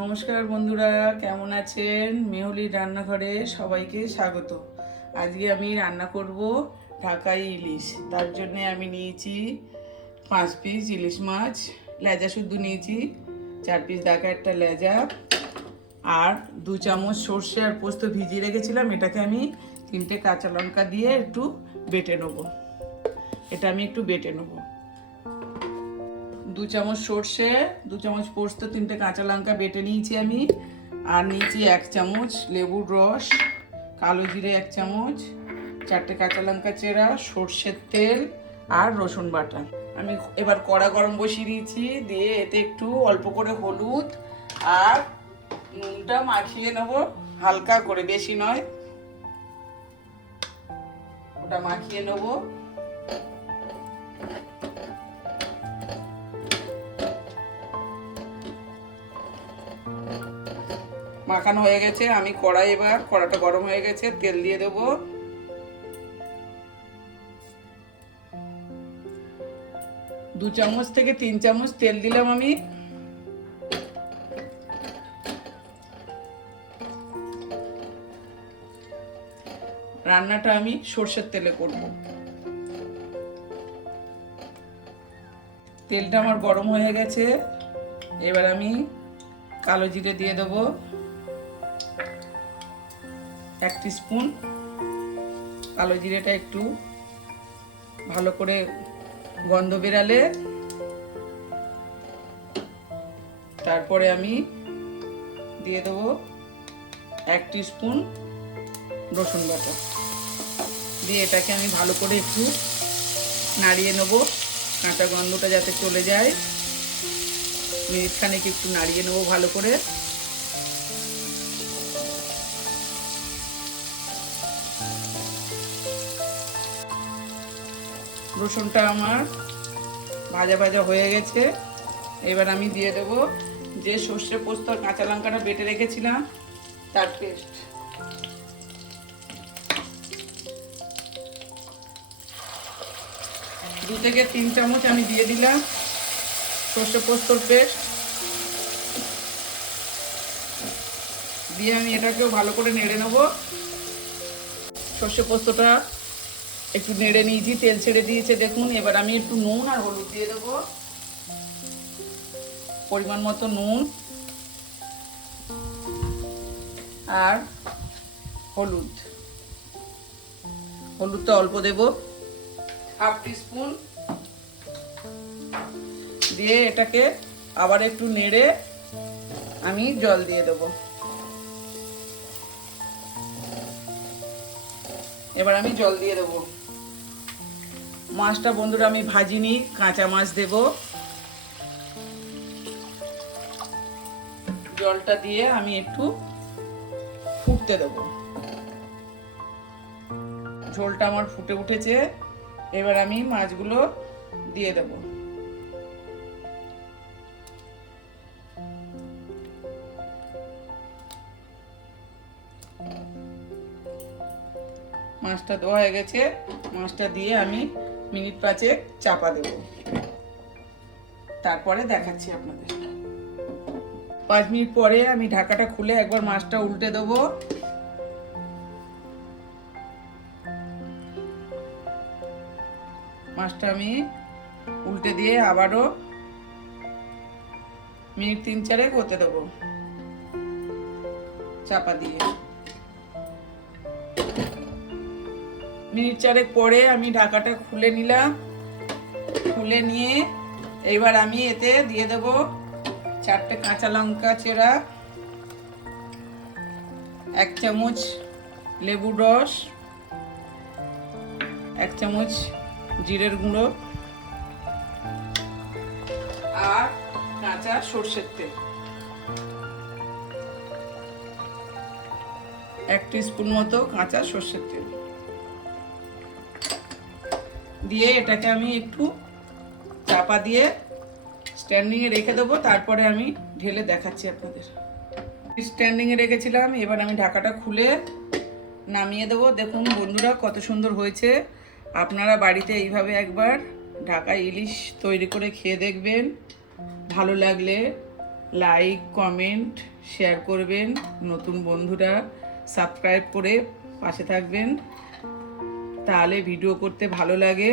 নমস্কার বন্ধুরা, কেমন আছেন? মেহুলির রান্নাঘরে সবাইকে স্বাগত। আজকে আমি রান্না করব ঢাকাই ইলিশ। তার জন্য আমি নিয়েছি 5 পিস ইলিশ মাছ, লেজা শুদ্ধ নিয়েছি 4 পিস, দেখা একটা লেজা, আর 2 চামচ সর্ষে আর পোস্ত ভিজিয়ে রেখেছিলাম। এটাকে আমি 3টে কাঁচা লঙ্কা দিয়ে একটু বেটে নেব। এটা আমি একটু বেটে নেবো। 2 চামচ সর্ষে, 2 চামচ পোস্ত, 3টে কাঁচা লঙ্কা বেটে নিয়েছি আমি। আর নিয়েছি 1 চামচ লেবুর রস, কালো জিরে 1 চামচ, 4টে কাঁচা লঙ্কা চেরা, সর্ষের তেল আর রসুন বাটা। আমি এবার কড়া গরম বসিয়ে দিয়েছি, দিয়ে এতে একটু অল্প করে হলুদ আর নুনটা মাখিয়ে নেব, হালকা করে, বেশি নয়, ওটা মাখিয়ে নেব। মাখানো হয়ে গেছে। আমি এবার কড়াটা গরম হয়ে গেছে, তেল দিয়ে দেব। দু চামচ থেকে 3 চামচ তেল দিলাম আমি। রান্নাটা আমি সর্ষের তেলে করব। তেলটা আমার গরম হয়ে গেছে। এবার আমি কালো জিরে দিয়ে দেবো 1 টিস্পুন। কালো জিরেটা একটু ভালো করে গন্ধ বেরালে তারপরে আমি দিয়ে দেবো 1 টিস্পুন রসুন বাটা, দিয়ে এটাকে আমি ভালো করে একটু নাড়িয়ে নেব, কাঁচা গন্ধটা যাতে চলে যায়। মিনিট খানেক একটু নাড়িয়ে নেব ভালো করে। রসুনটা আমার ভাজা ভাজা হয়ে গেছে। এবার আমি দিয়ে দেব যে সর্ষে পোস্ত আর কাঁচা লঙ্কাটা বেটে রেখেছিলাম তার পেস্ট। দু থেকে 3 চামচ আমি দিয়ে দিলাম সর্ষে পোস্তর পেস্ট। দিয়ে আমি এটাকেও ভালো করে নেড়ে নেব। সর্ষে পোস্তটা একটু নেড়ে নিয়েছি, তেল ছেড়ে দিয়েছে দেখুন। এবার আমি একটু নুন আর হলুদ দিয়ে দেবো, পরিমাণ মতো নুন আর হলুদটা অল্প দেব, 1/2 টিস্পুন। দিয়ে এটাকে আবার একটু নেড়ে আমি জল দিয়ে দেবো। এবার আমি জল দিয়ে দেবো। মাছটা বন্ধুরা আমি ভাজিনি, কাঁচা মাছ দেব। জলটা দিয়ে আমি একটু ফুটতে দেব। ঝোলটা আমার ফুটে উঠেছে। এবার আমি মাছগুলো দিয়ে দেব। মাছটা দেওয়া হয়ে গেছে। মাছটা দিয়ে আমি মিনিট 5 চাপা দেব, তারপরে দেখাচ্ছি আপনাদের। 5 মিনিট পরে আমি ঢাকাটা খুলে একবার মাছটা উল্টে দেব। মাছটা আমি উল্টে দিয়ে আবারও মিনিট 3-4 হতে দেবো চাপা দিয়ে। মিনিট 4 পরে আমি ঢাকাটা খুলে নিলাম। খুলে নিয়ে এবার আমি এতে দিয়ে দেব 4টে কাঁচা লঙ্কা চেরা, 1 চামচ লেবুর রস, 1 চামচ জিরের গুঁড়ো আর কাঁচা সর্ষের তেল, 1 টিস্পুন মতো কাঁচা সর্ষের তেল দিয়ে এটাকে আমি একটু চাপা দিয়ে স্ট্যান্ডিংয়ে রেখে দেবো। তারপরে আমি ঢেলে দেখাচ্ছি আপনাদের। স্ট্যান্ডিংয়ে রেখেছিলাম, এবার আমি ঢাকাটা খুলে নামিয়ে দেবো। দেখুন বন্ধুরা কত সুন্দর হয়েছে। আপনারা বাড়িতে এইভাবে একবার ঢাকা ইলিশ তৈরি করে খেয়ে দেখবেন। ভালো লাগলে লাইক কমেন্ট শেয়ার করবেন, নতুন বন্ধুরা সাবস্ক্রাইব করে পাশে থাকবেন, তাহলে ভিডিও করতে ভালো লাগে।